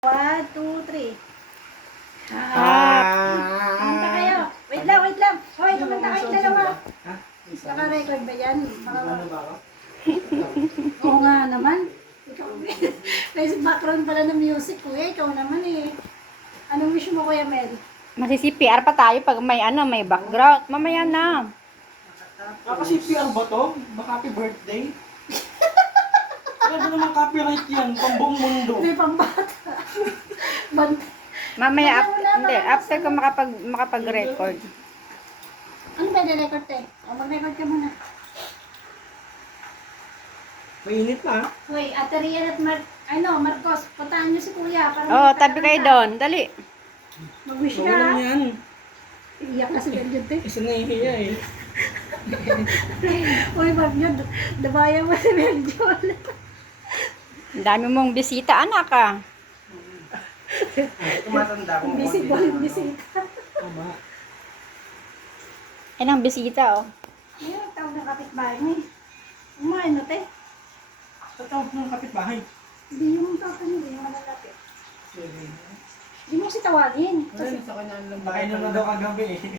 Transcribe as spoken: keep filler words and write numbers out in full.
One, two, three. Ah. Kumanta kayo. Wait lang, wait lang. Hoy, kumanta kayo dalawa. Naka-record ba yan? Baka- Ano ba ako? Oo nga naman. Ikaw, may background pala ng music, kuya. Ikaw naman eh. Anong wish mo, Kuya Mel? Masi-C P R pa tayo pag may ano, may background. Mamaya na. Ah, kasi P R ba to? Baka happy birthday? Pwede naman copyright yan, pang buong mundo. May pambata. Bant. Mamaya, Mamaya ap- wala, hindi, baka after ko makapag, makapag-record. Ano ba i-record eh? O, mag-record ka muna. Mainit pa. Hoy, Ate Rian at Mar... Ano, Marcos, puntahan niyo si Kuya. Para Oh, may tabi kayo kakanta. doon. Dali. Mag-wish Okay ka. lang ha? yan. Iiyak na si Benjot eh. Isa nahihiya eh. Uy, Benjot, dabayan mo si Benjot. Ang dami mong bisita, anak ah. Tumatanda ko. Busy boy, busy. Tama. Yan ang bisita, oh. Ayun, ang tawag ng kapitbahay mo eh. Umain na te. Sa tawag ng kapitbahay. Hindi yung papa niyo, yung malalapit. Hindi mo si tawagin. Kasi sa kanya lang. Nakainom na daw kagabi eh.